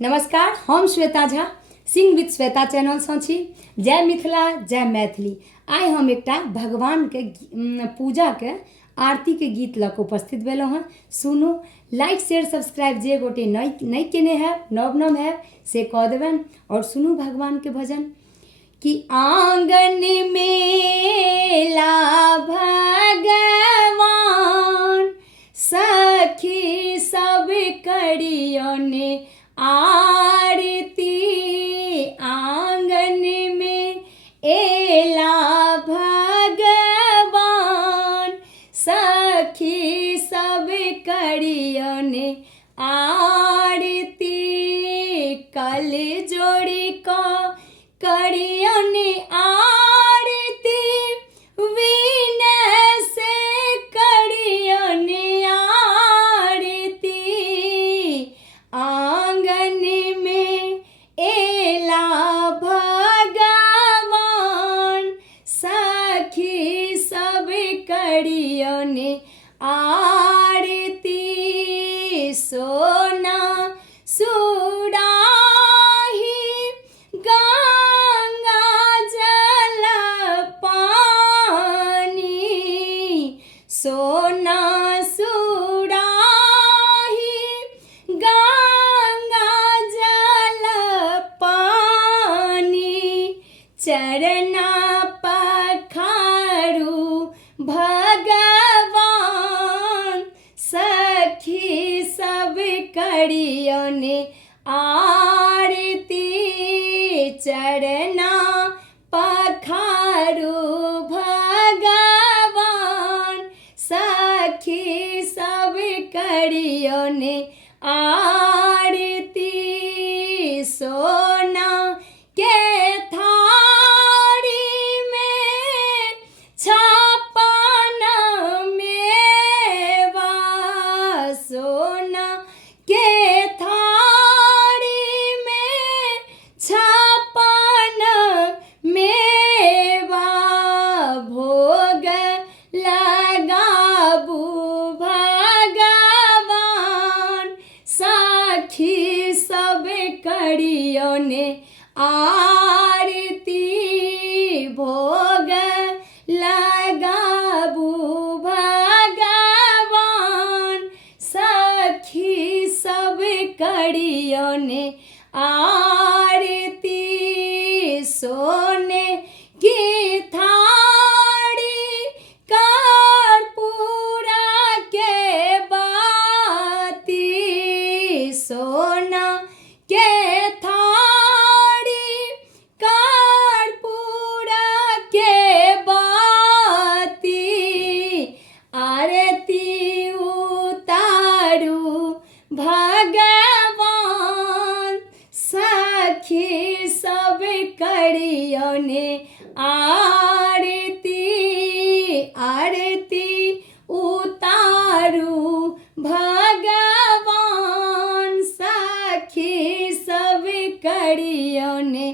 नमस्कार, हम Shweta Jha Singh with Shweta channel सँ छी। जय मिथिला जय मैथिली। आइ हम एकटा भगवान के पूजा के आरती के गीत लऽ कऽ उपस्थित भेलहुँ हँ। सुनू, लाइक शेयर सब्सक्राइब जे गोटे नहीं केने है नव नव है से कऽ देबनि और सुनू भगवान के भजन। कि आंगन मेला भगवान सखी सब करियने आरती। आंगन में एला भगवान सखी सब करियने आरती। कल जोड़ी का करियने आरती विनय से करियने आरती। आंगन में एला भगवान सखी सब करियने आरती। सोना सुराही गंगा जल पानी। सोना सुराही गंगा जल पानी। चरना पखारू भगवान सखी सब करियने आरती। चरना पखारू भगवान सखी सब करियने आरती। सोना के थारी में छापन मेवा। सोना के थारी में छापन मेवा। भोग लगाबू भगवान सखी सब करियने आरती। भोग लगाबू भगवान सखी सब करियने आरती। सोने की थारी कर्पूर के बाती। सोना के थारी कर्पूर के बाती। आरती उतारू भगवान सखी सब करियने आरती। आरती उतारू भगवान सखी सब करियने